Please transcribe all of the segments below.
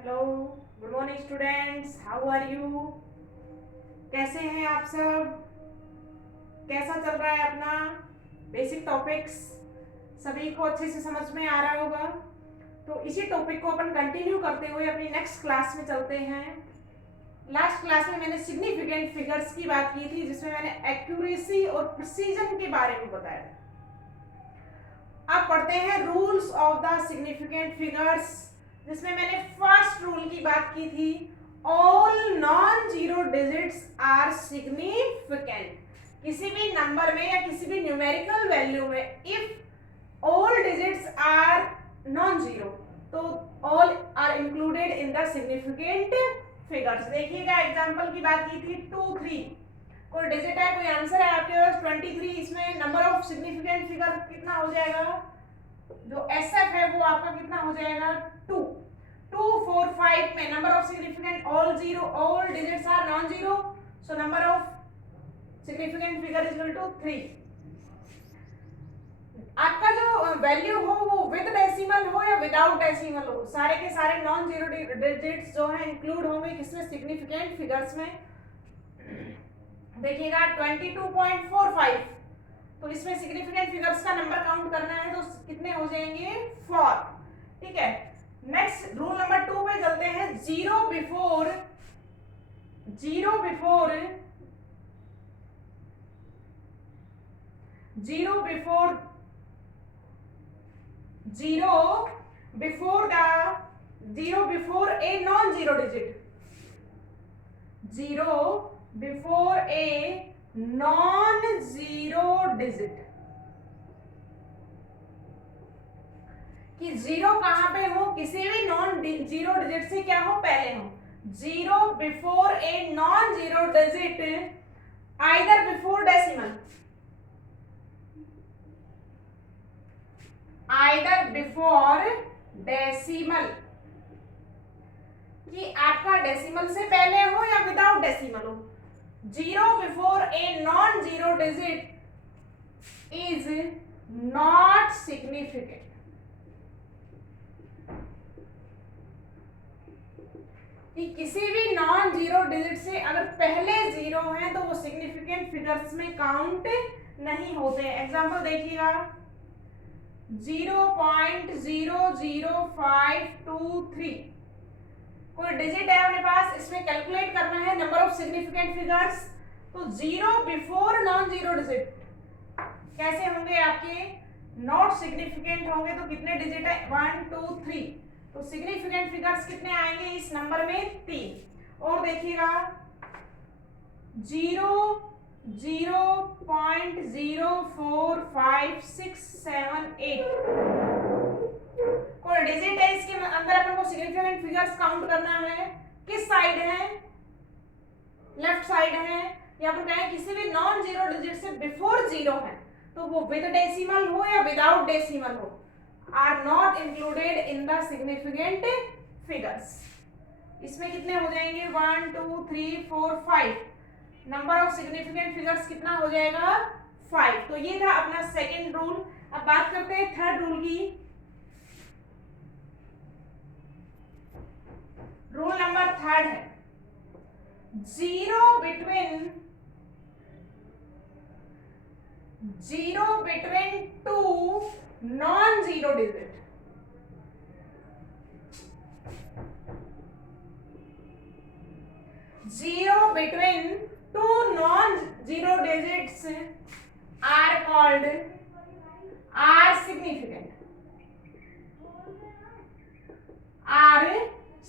Hello, good morning students, how are you? कैसे हैं आप सब? कैसा चल रहा है अपना बेसिक टॉपिक्स? सभी को अच्छे से समझ में आ रहा होगा। तो इसी टॉपिक को अपन कंटिन्यू करते हुए अपनी नेक्स्ट क्लास में चलते हैं। लास्ट क्लास में मैंने सिग्निफिकेंट फिगर्स की बात की थी, जिसमें मैंने एक्यूरेसी और प्रिसीजन के बारे में बताया। अब पढ़ते हैं rules of the significant figures, जिसमें मैंने फर्स्ट रूल की बात की थी, all non zero digits are significant. किसी भी नंबर में या किसी भी न्यूमेरिकल वैल्यू में if all digits are non zero, तो all are included in the significant figures. देखिएगा, एग्जांपल की बात की थी 2 3, कोई डिजिट है, कोई आंसर है आपके पास 23, इसमें नंबर ऑफ सिग्निफिकेंट फिगर कितना हो जाएगा? जो SF है वो आपका कितना हो जाएगा? 2 2 4 5 में number of significant all zero, all digits are non zero, so number of significant figure is equal to 3। आपका जो वैल्यू हो वो विद डेसिमल हो या विदाउट डेसिमल हो, सारे के सारे नॉन जीरो डिजिट्स जो है इंक्लूड होंगे किसमें? सिग्निफिकेंट फिगर्स में। देखिएगा 22.45, तो इसमें सिग्निफिकेंट फिगर्स का नंबर काउंट करना है तो कितने हो जाएंगे? 4। ठीक है, नेक्स्ट रूल नंबर 2 पे चलते हैं। Zero before zero before zero before zero before the zero before A non zero digit, zero before A non zero digit, कि जीरो कहां पे हो? किसी भी नॉन जीरो डिजिट से क्या हो? पहले हो। Zero before A non zero digit, either before decimal, either before decimal, कि आपका डेसिमल से पहले हो या विदाउट डेसिमल हो। Zero before A non zero digit is not significant, कि किसी भी नॉन जीरो डिजिट से अगर पहले जीरो है तो वो सिग्निफिकेंट फिगर्स में काउंट नहीं होते। एग्जांपल देखिएगा 0.00523, कोई डिजिट है अपने पास, इसमें कैलकुलेट करना है नंबर ऑफ सिग्निफिकेंट फिगर्स। तो zero before non zero digit कैसे होंगे आपके? नॉट सिग्निफिकेंट होंगे। तो कितने डिजिट है? 1 2 3, तो सिग्निफिकेंट फिगर्स कितने आएंगे इस नंबर में? 3। और देखिएगा 0.045678, कोई डिजिट है, इसके अंदर अपन को सिग्निफिकेंट फिगर्स काउंट करना है। किस साइड है? लेफ्ट साइड है। या फिर कहें किसी भी नॉन जीरो डिजिट से बिफोर जीरो है, तो वो विद डेसिमल हो या विदाउट डेसिमल हो, are not included in the significant figures. इसमें कितने हो जाएंगे? 1 2 3 4 5, नंबर ऑफ सिग्निफिकेंट फिगर्स कितना हो जाएगा? 5। तो ये था अपना सेकेंड रूल। अब बात करते हैं थर्ड रूल की। रूल नंबर थर्ड है, zero between two non zero digit, zero between two non zero digits are called are significant, are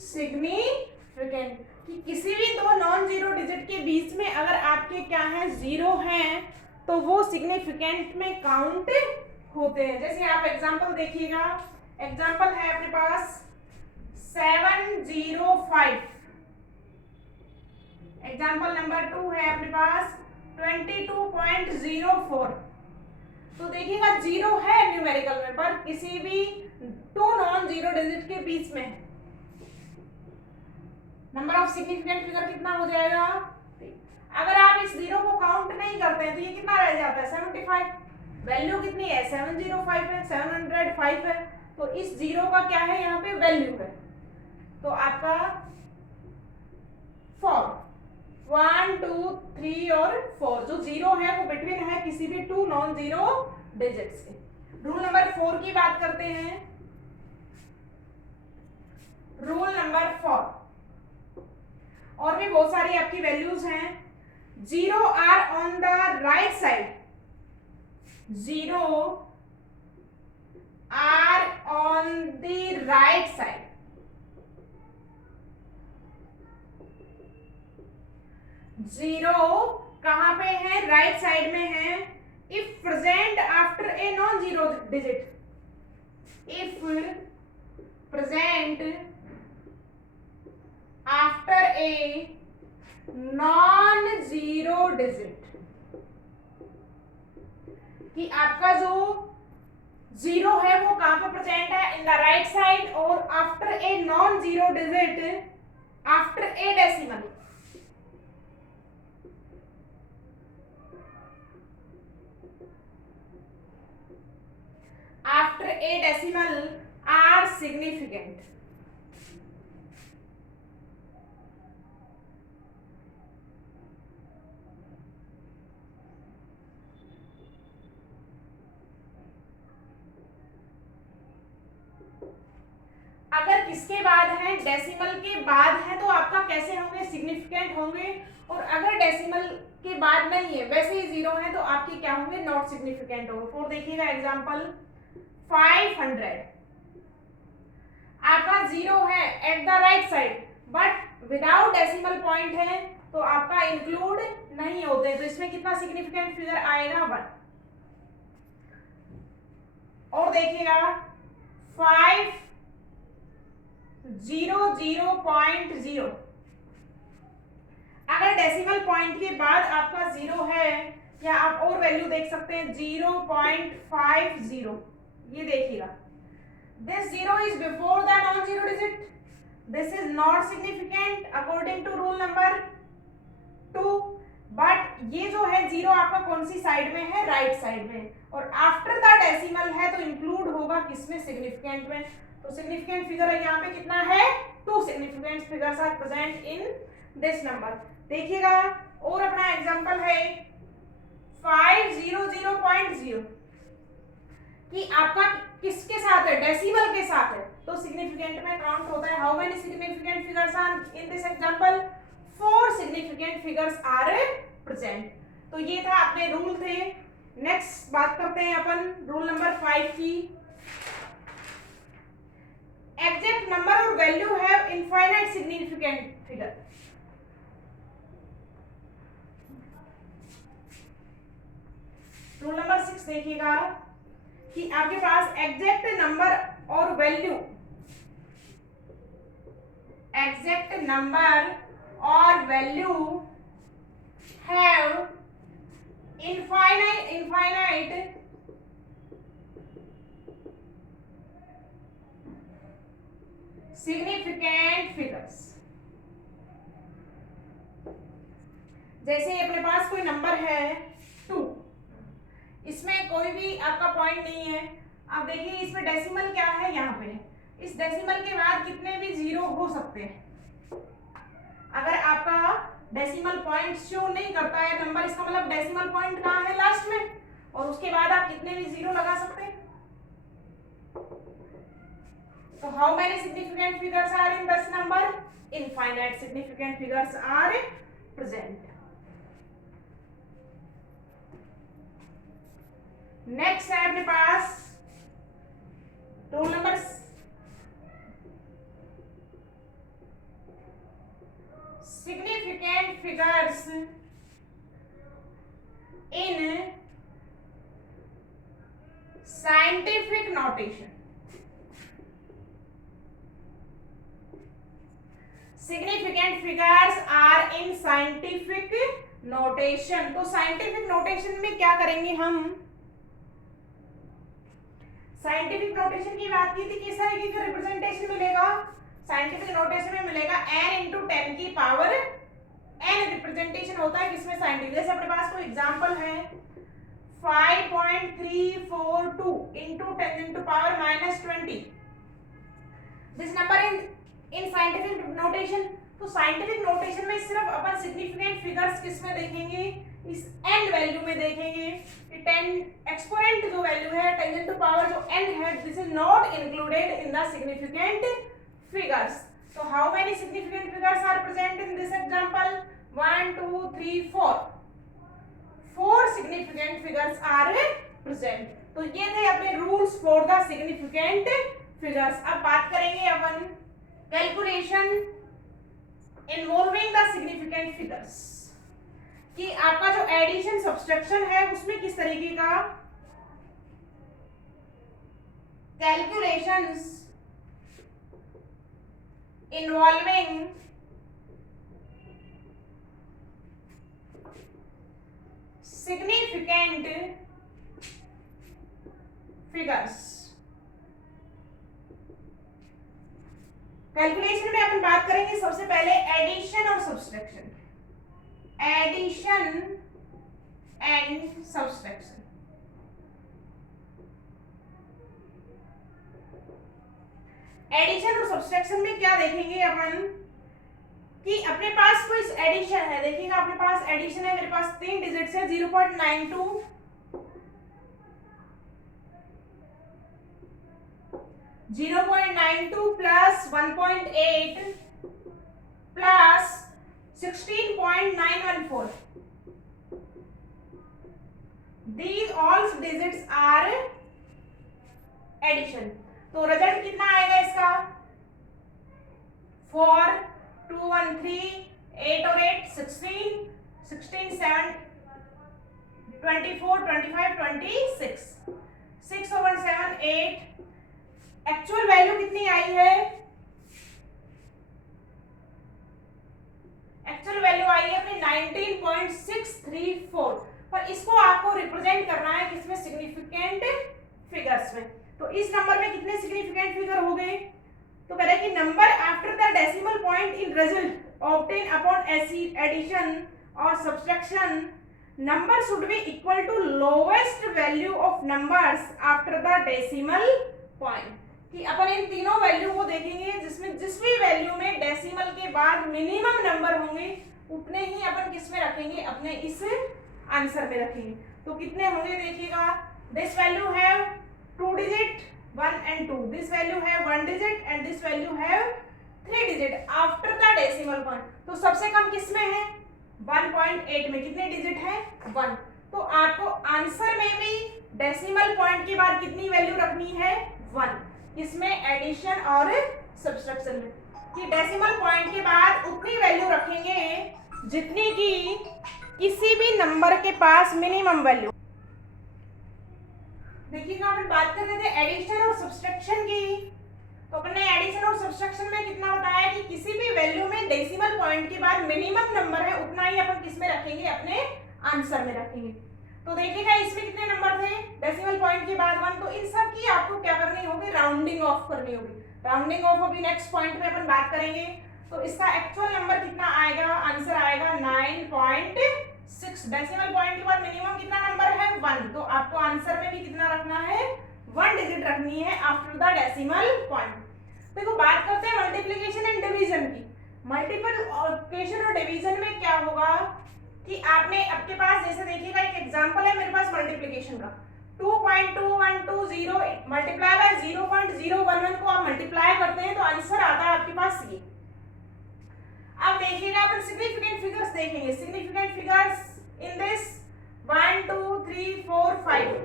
significant, कि किसी भी दो नॉन जीरो डिजिट के बीच में अगर आपके क्या है? जीरो हैं, तो वो सिग्निफिकेंट में काउंट होते हैं। जैसे आप एग्जांपल देखिएगा, एग्जांपल है अपने पास 705, एग्जांपल नंबर 2 है अपने पास 22.04। तो देखिएगा जीरो है न्यूमेरिकल में, पर किसी भी टू नॉन जीरो डिजिट के बीच में है। नंबर ऑफ सिग्निफिकेंट फिगर कितना हो जाएगा? अगर आप इस जीरो को काउंट नहीं करते हैं तो ये कितना रह जाता है? 75। वैल्यू कितनी है? 705 है, 705 है, तो इस जीरो का क्या है? यहाँ पे वैल्यू है। तो आपका 4, 1 2 3 और 4, जो 0 है वो बिटवीन है किसी भी 2 नॉन जीरो डिजिट्स के। रूल नंबर 4 की बात करते हैं। रूल नंबर 4, और भी बहुत सारी आपकी वैल्यूज हैं। 0 are on the right side, 0 are on the right side, 0 कहां पे है? राइट साइड में है। If present after a non zero digit, if present after a non zero digit, कि आपका जो 0 है वो कहां पे प्रेजेंट है? इन द राइट साइड, और after a non zero digit, after a decimal, after a decimal are significant. अगर किसके बाद है? डेसिमल के बाद है, तो आपका कैसे होंगे? सिग्निफिकेंट होंगे। और अगर डेसिमल के बाद नहीं है, वैसे ही 0 है, तो आपके क्या होंगे? नॉट सिग्निफिकेंट होंगे। फॉर देखिएगा एग्जांपल 500, आपका 0 है at the right side, but without decimal point है, तो आपका इंक्लूड नहीं होते, तो इसमें कितना सिग्निफिकेंट फिगर आएगा? 1। और देखिएगा 500.0, अगर डेसिमल पॉइंट के बाद आपका 0 है, या आप और वैल्यू देख सकते हैं 0.50, ये देखिएगा, this 0 is before the non-zero digit, this is not significant according to rule number 2, but ये जो है 0 आपका कौन सी साइड में है? राइट साइड में, और आफ्टर द डेसिमल है तो इंक्लूड होगा किसमें? सिग्निफिकेंट में। तो सिग्निफिकेंट फिगर यहाँ पे कितना है? 2 significant figures are present in this number। देखिएगा और अपना एग्जांपल है 500.0, कि आपका किसके साथ है? डेसिमल के साथ है, तो सिग्निफिकेंट में काउंट होता है। How many significant figures are in this example? 4 significant figures are present। तो ये था, अपने रूल थे। नेक्स्ट बात करते हैं अपन रूल नंबर 5 की। एग्जैक्ट नंबर और value have infinite significant figure. Rule number 6 देखिएगा कि आपके पास एग्जैक्ट नंबर और वैल्यू, एग्जैक्ट नंबर और value have infinite significant figures. जैसे अपने पास कोई नंबर है 2, इसमें कोई भी आपका पॉइंट नहीं है। आप देखिए इसमें डेसिमल क्या है? यहाँ पे इस डेसिमल के बाद कितने भी 0 हो सकते हैं। अगर आपका डेसिमल पॉइंट शो नहीं करता है नंबर, इसका मतलब डेसिमल पॉइंट कहाँ है? लास्ट में, और उसके बाद आप कितने भी 0 लगा सकते हैं। तो how many significant figures are in this number? Infinite significant figures are present. Next है अपने पास rule number 'significant figures in scientific notation'। significant figures are in scientific notation। तो साइंटिफिक नोटेशन में क्या करेंगे हम? साइंटिफिक नोटेशन की बात की थी, किस तरीके का रिप्रेजेंटेशन मिलेगा? साइंटिफिक नोटेशन में मिलेगा n इंटू 10 की पावर n रिप्रेजेंटेशन होता है किसमें? साइंटिफिक। जैसे अपने पास कोई एग्जांपल है 5.342 into 10 into power -20, this number in scientific notation, तो साइंटिफिक नोटेशन में सिर्फ अपन सिग्निफिकेंट फिगर्स किस में देखेंगे, इस n वैल्यू में देखेंगे कि 10 एक्सपोनेंट जो वैल्यू है टेंजेंट टू पावर जो n है, this is not included in the significant figures. So how many significant figures are present in this example? 1 2 3 4. 4 significant figures are present. तो ये थे अपने rules for the significant figures. अब बात करेंगे अपन calculation involving the significant figures, कि आपका जो एडिशन सब्सट्रैक्शन है उसमें किस तरीके का calculations involving significant figures. Calculation में अपन बात करेंगे सबसे पहले एडिशन और subtraction. Addition and subtraction. Addition और सब्सट्रैक्शन में क्या देखेंगे अपन कि अपने पास कोई एडिशन है, देखिएगा अपने पास एडिशन है, मेरे पास 3 डिजिट्स है 0.92 0.92 plus 1.8 plus 16.914. These all digits are addition. तो रिजल्ट कितना आएगा इसका 4 2 1 3 8 और 8 16 16 7 24 25 26 6 over 7 8. एक्चुअल वैल्यू कितनी आई है, एक्चुअल वैल्यू आई है अपनी 19.634. पर इसको आपको रिप्रेजेंट करना है किसमें, सिग्निफिकेंट फिगर्स में. तो इस नंबर में कितने सिग्निफिकेंट फिगर हो गए, तो कह रहे हैं कि number after the decimal point in result obtain upon addition और subtraction number should be equal to lowest value of numbers after the decimal point. कि अपन इन तीनों वैल्यू को देखेंगे जिसमें जिस भी वैल्यू में डेसिमल के बाद मिनिमम नंबर होंगे उतने ही अपन किस में रखेंगे, अपने इस आंसर में रखेंगे. तो कितने होंगे देखिएगा, this value have 2 digit 1 and 2, this value have 1 digit and this value have 3 digit after the decimal point. तो सबसे कम किस में है 1.8 में, कितने डिजिट है 1. तो आपको आंसर में भी डेसिमल पॉइंट के बाद कितनी वैल्यू रखनी है 1, किसमें एडिशन और सब्सट्रैक्शन में, कि डेसिमल पॉइंट के बाद उतनी वैल्यू रखेंगे जितनी की किसी भी नंबर के पास मिनिमम वैल्यू. देखिएगा अपन बात कर रहे थे एडिशन और सब्सट्रैक्शन की, तो अपन ने एडिशन और सब्सट्रैक्शन में कितना बताया कि किसी भी वैल्यू में डेसिमल पॉइंट के बाद मिनिमम नंबर है उतना ही अपन किस में रखेंगे, अपने आंसर में रखेंगे. तो देखिएगा इसमें कितने नंबर थे डेसिमल पॉइंट के बाद 1, तो इन सब की आपको क्या करनी होगी, राउंडिंग ऑफ करनी होगी. राउंडिंग ऑफ अभी नेक्स्ट पॉइंट पे अपन बात करेंगे. तो इसका एक्चुअल नंबर कितना आएगा, आंसर आएगा 9.6. डेसिमल पॉइंट के बाद मिनिमम कितना नंबर है 1, तो आपको आंसर में भी कितना रखना है 1 डिजिट रखनी है आफ्टर द डेसिमल पॉइंट. देखो बात करते हैं मल्टीप्लिकेशन एंड डिवीजन की. मल्टीप्लिकेशन और डिवीजन में क्या होगा कि आपने आपके पास जैसे देखिएगा एक एग्जांपल है मेरे पास मल्टीप्लिकेशन का 2.2120 मल्टीप्लाई बाय 0.011 को आप मल्टीप्लाई करते हैं तो आंसर आता है आपके पास ये. अब देखिएगा अपन सिग्निफिकेंट फिगर्स देखेंगे. Significant figures in this 1 2 3 4 5.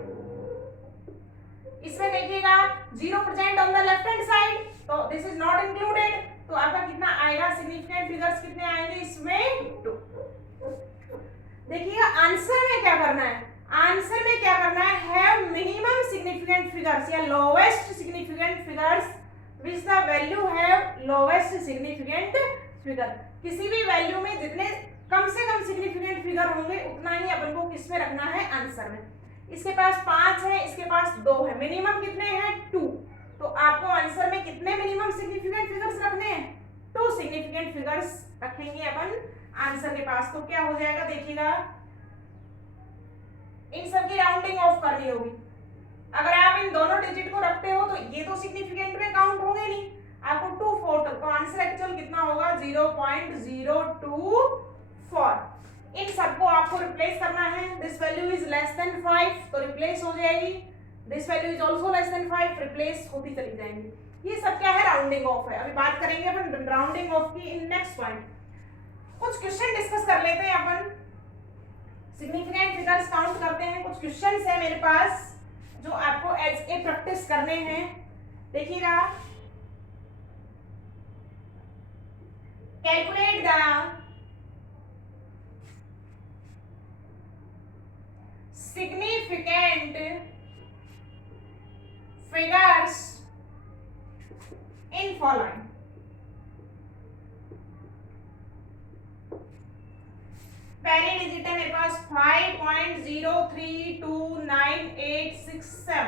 इसमें देखिएगा 0% on the left hand side, तो दिस इज नॉट इंक्लूडेड. तो आपका कितना आएगा, सिग्निफिकेंट फिगर्स कितने आएंगे इसमें 2. देखिएगा आंसर में क्या करना है, आंसर में क्या करना है, हैव मिनिमम सिग्निफिकेंट फिगर्स या lowest significant figures which the value have lowest significant figure. किसी भी वैल्यू में जितने कम से कम सिग्निफिकेंट फिगर होंगे उतना ही अपन को किस में रखना है, आंसर में. इसके पास 5 है, इसके पास 2 है, मिनिमम कितने हैं 2. तो आपको आंसर में कितने मिनिमम सिग्निफिकेंट फिगर्स रखने हैं, 2 सिग्निफिकेंट फिगर्स रखेंगे अपन आंसर के पास. तो क्या हो जाएगा देखिएगा, इन सब की राउंडिंग ऑफ करनी होगी. अगर आप इन दोनों डिजिट को रखते हो तो ये तो सिग्निफिकेंट में काउंट होंगे नहीं. आपको 24 तक, तो आंसर एक्चुअल कितना होगा 0.024। इन सबको आपको रिप्लेस करना है। This value is less than 5 तो रिप्लेस हो जाएगी, this value is also less than 5 replace होती चली जाएंगी। ये सब क्या है, राउंडिंग ऑफ है। अभी बात करेंगे अपन राउंडिंग ऑफ की इन नेक्स्ट पॉइंट। कुछ क्वेश्चन डिस्कस कर लेते हैं अपन, सिग्निफिकेंट फिगर्स काउंट करते हैं। कुछ क्वेश्चंस है मेरे पास जो आपको एज ए प्रैक्टिस करने हैं। देखिएगा, calculate the significant figures in following। पहली डिजिट है मेरे पास 5.032987।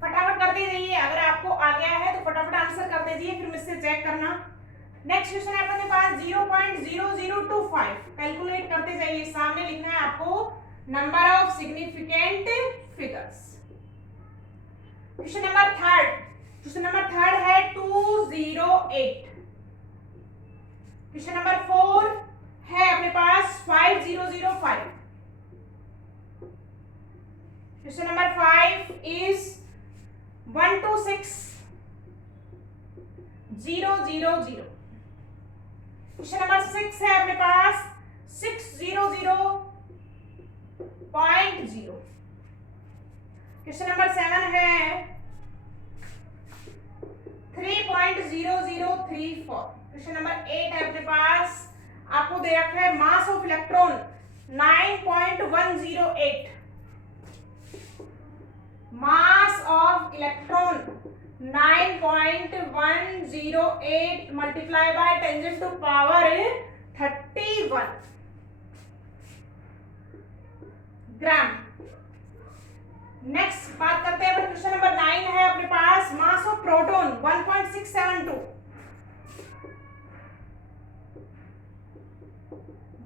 फटाफट करते जाइए, अगर आपको आ गया है तो फटाफट आंसर करते जाइए, फिर मुझसे चेक करना। नेक्स्ट क्वेश्चन है अपने पास 0.0025। कैलकुलेट करते जाइए, सामने लिखना है आपको number of significant figures. Question number third है 208। क्वेश्चन नंबर 4 है अपने पास 5005। Question number 5 is 126000। Question number 6 है अपने पास 600.0। क्वेश्चन नंबर 7 है 3.0034। क्वेश्चन नंबर 8 है अपने पास, आपको दे रखा है mass of electron 9.108। Mass of electron 9.108 multiply by 10 to power 31 gram. Next बात करते हैं, क्वेश्चन नंबर 9 है अपने पास mass of proton 1.672।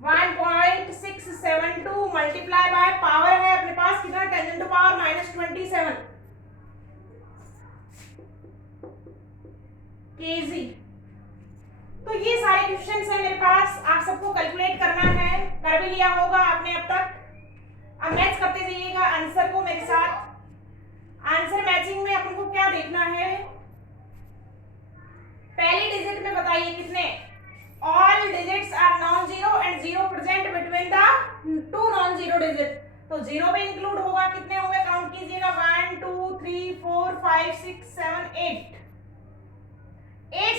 1.672 multiply by power है अपने पास कितना 10 टू पावर -27 केजी। तो ये सारे क्वेश्चंस हैं मेरे पास, आप सबको कैलकुलेट करना है, कर भी लिया होगा आपने अब तक। अब मैच करते जाइएगा आंसर को मेरे साथ। आंसर मैचिंग में अपन को क्या देखना है, पहली डिजिट में बताइए कितने, all digits are non zero and zero present between the two non zero digit, तो जीरो में इंक्लूड होगा, कितने होंगे काउंट कीजिएगा 1 2 3 4 5 6 7 8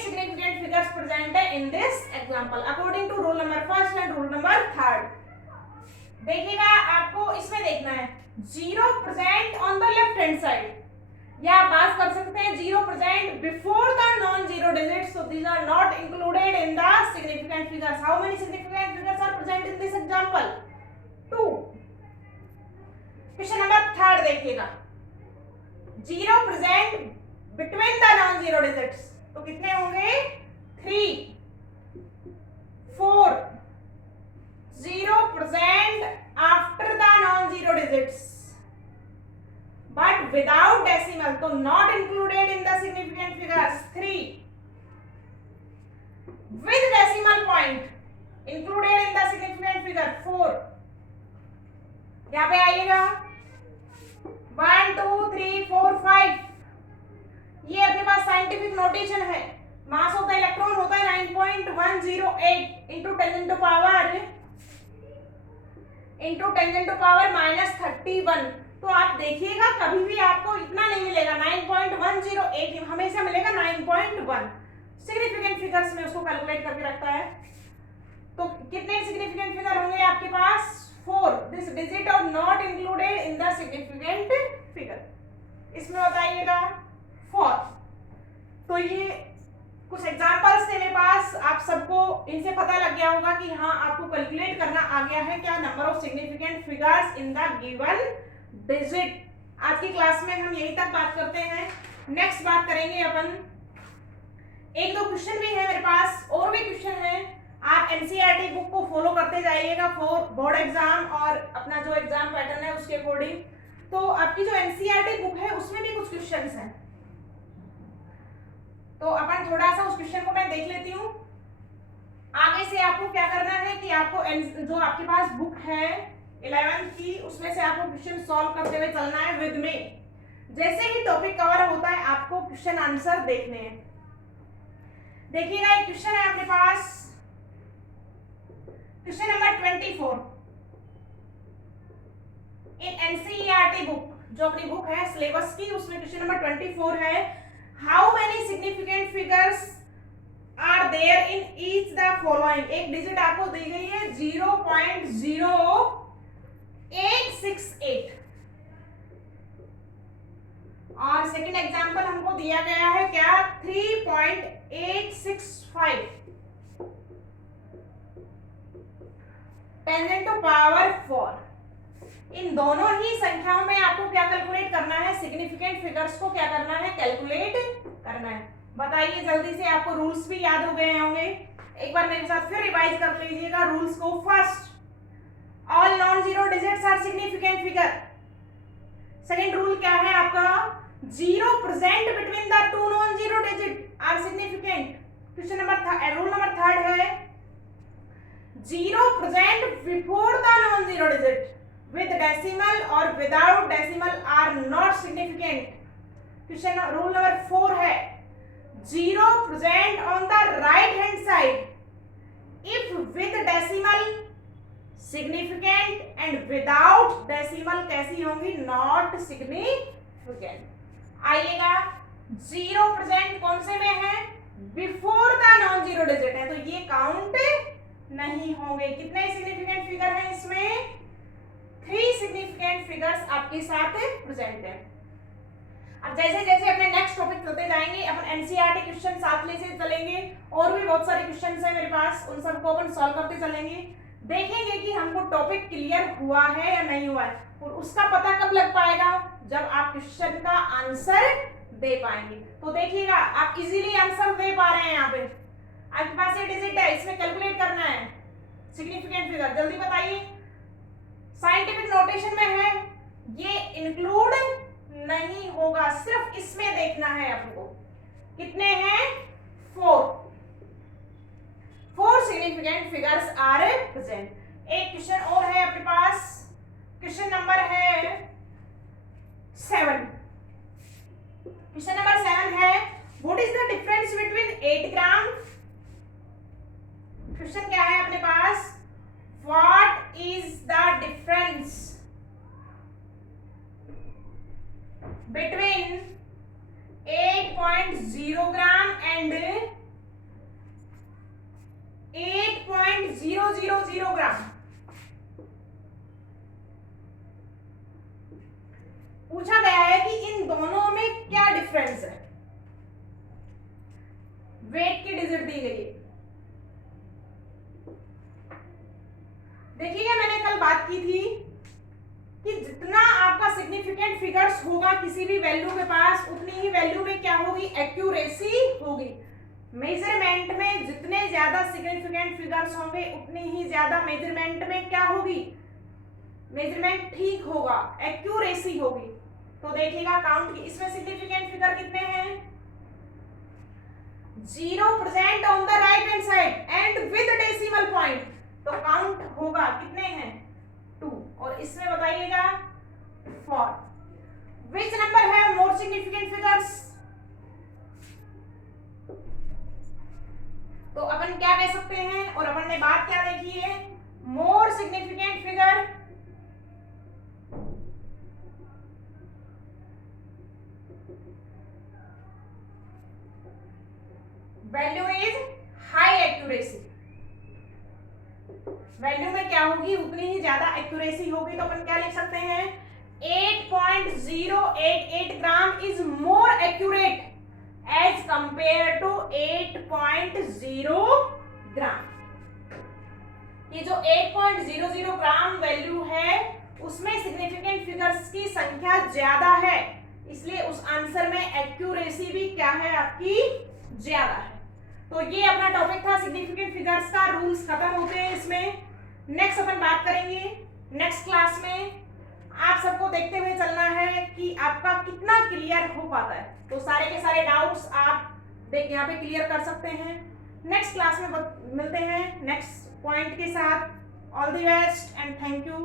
significant figures present in this example according to rule number 1 and rule number 3। देखिएगा, आपको इसमें देखना है zero present on the left hand side, या आप बात कर सकते हैं zero present before the non zero digits, so these are not included in the significant figures। how many significant figures are present in this example? 2। Question number 3 देखिएगा, zero present between the non zero digits, तो कितने होंगे 3 4। Zero present after the non zero digits but without decimal, तो not included in the significant figures 3। with decimal point included in the significant figure 4। यहाँ पे आइएगा 1 2 3 4 5, ये अपने पास scientific notation है। मास ऑफ द इलेक्ट्रॉन होता है 9.108 इंटू 10 टू पावर -31। तो आप देखिएगा कभी भी आपको इतना नहीं मिलेगा 9.108, हमेशा मिलेगा 9.1। सिग्निफिकेंट फिगर्स में उसको कैलकुलेट करके रखता है। तो कितने सिग्निफिकेंट फिगर होंगे आपके पास 4। This digit are not included in the significant figure, इसमें बताइएगा 4। तो ये कुछ एग्जांपल्स थे मेरे पास, आप सबको इनसे पता लग गया होगा कि हाँ आपको कैलकुलेट करना आ गया है क्या number of significant figures in the given digit. आज की क्लास में हम यही तक बात करते हैं। नेक्स्ट बात करेंगे अपन, एक दो क्वेश्चन भी है मेरे पास, और भी क्वेश्चन है। आप एनसीईआरटी बुक को फॉलो करते जाइएगा फॉर बोर्ड एग्जाम और अपना जो एग्जाम पैटर्न है उसके अकॉर्डिंग। तो आपकी जो एनसीईआरटी बुक है उसमें भी कुछ क्वेश्चंस हैं। तो अपन थोड़ा सा उस क्वेश्चन को मैं देख लेती हूँ। आगे से आपको क्या करना है कि आपको जो आपके पास बुक है 11th की, उसमें से आपको क्वेश्चन सॉल्व करते हुए चलना है विद में। जैसे ही टॉपिक कवर होता है आपको क्वेश्चन आंसर देखने हैं। देखिएगा एक क्वेश्चन है आपके पास, question number 24 in NCERT book, जो अपनी बुक है सिलेबस की, उसमें क्वेश्चन नंबर 24 है, how many significant figures are there in each the following. एक डिजिट आपको दी गई है 0.0868 और सेकंड एग्जांपल हमको दिया गया है क्या 3.865 10 to power 4। इन दोनों ही संख्याओं में आपको क्या कैलकुलेट करना है, सिग्निफिकेंट फिगर्स को क्या करना है, कैलकुलेट करना है। बताइए जल्दी से, आपको रूल्स भी याद हो गए होंगे, एक बार मेरे साथ फिर रिवाइज कर लीजिएगा रूल्स को। First, all non zero digits are significant figure. Second rule क्या है आपका, zero present between the two non zero digit are significant. Question number rule number third है, zero present before the non zero digit with decimal or without decimal are not significant। Question rule number 4 है, zero present on the right hand side if with decimal significant and without decimal कैसी होंगी, not significant। आइएगा, zero present कौन से में है, before the non zero digit है, तो ये काउंट नहीं होंगे। कितने सिग्निफिकेंट फिगर हैं इसमें, 3 सिग्निफिकेंट फिगर्स आपके साथ प्रेजेंट है। अब जैसे जैसे अपने नेक्स्ट टॉपिक चलते जाएंगे, अपन एनसीईआरटी क्वेश्चन साथ ले से चलेंगे, और भी बहुत सारे क्वेश्चंस हैं मेरे पास, उन सबको अपन सॉल्व करते चलेंगे। देखेंगे कि हमको टॉपिक क्लियर हुआ है या नहीं हुआ है, और उसका पता कब लग पाएगा, जब आप क्वेश्चन का आंसर दे पाएंगे। तो देखिएगा आप इजीली आंसर दे पा रहे हैं। यहाँ पे आपके पास ये डिजिट है, इसमें कैलकुलेट करना है सिग्निफिकेंट फिगर, जल्दी बताइए। साइंटिफिक नोटेशन में है, ये इंक्लूड नहीं होगा, सिर्फ इसमें देखना है आपको। कितने हैं, 4 सिग्निफिकेंट फिगर्स आर प्रेजेंट। एक क्वेश्चन और है अपने पास, क्वेश्चन नंबर है 7। क्वेश्चन नंबर 7 है, what is the difference between 8 gram. Question क्या है अपने पास, what is the difference between 8.0 gram and 8.000 gram. पूछा गया है कि इन दोनों में क्या डिफरेंस है, वेट की डिजिट दी गई है। देखिएगा मैंने कल बात की थी कि जितना आपका सिग्निफिकेंट फिगर्स होगा किसी भी वैल्यू के पास, उतनी ही वैल्यू में क्या होगी, एक्यूरेसी होगी। मेजरमेंट में जितने ज्यादा सिग्निफिकेंट फिगर्स होंगे उतनी ही ज्यादा मेजरमेंट में क्या होगी, मेजरमेंट ठीक होगा, एक्यूरेसी होगी। तो देखिएगा काउंट की, इसमें सिग्निफिकेंट फिगर कितने हैं, 0 present on the right hand side and with decimal point, तो काउंट होगा कितने हैं, 2। और इसमें बताइएगा 4। विच नंबर है मोर सिग्निफिकेंट फिगर्स, तो अपन क्या कह सकते हैं, और अपन ने बात क्या देखी है, more significant figure value is high accuracy. Value में क्या होगी, उतनी ही ज्यादा एक्यूरेसी होगी। तो अपन क्या लिख सकते हैं, 8.088 gram is more accurate as compare to 8.0 gram. ये जो 8.00 ग्राम वैल्यू है उसमें सिग्निफिकेंट फिगर्स की संख्या ज्यादा है, इसलिए उस आंसर में एक्यूरेसी भी क्या है आपकी, ज्यादा है। तो ये अपना टॉपिक था सिग्निफिकेंट फिगर्स का, रूल्स खत्म होते हैं इसमें। नेक्स्ट अपन बात करेंगे नेक्स्ट क्लास में। आप सबको देखते हुए चलना है कि आपका कितना क्लियर हो पाता है। तो सारे के सारे डाउट्स आप देख यहाँ पे क्लियर कर सकते हैं। नेक्स्ट क्लास में मिलते हैं नेक्स्ट पॉइंट के साथ। All the best and thank you.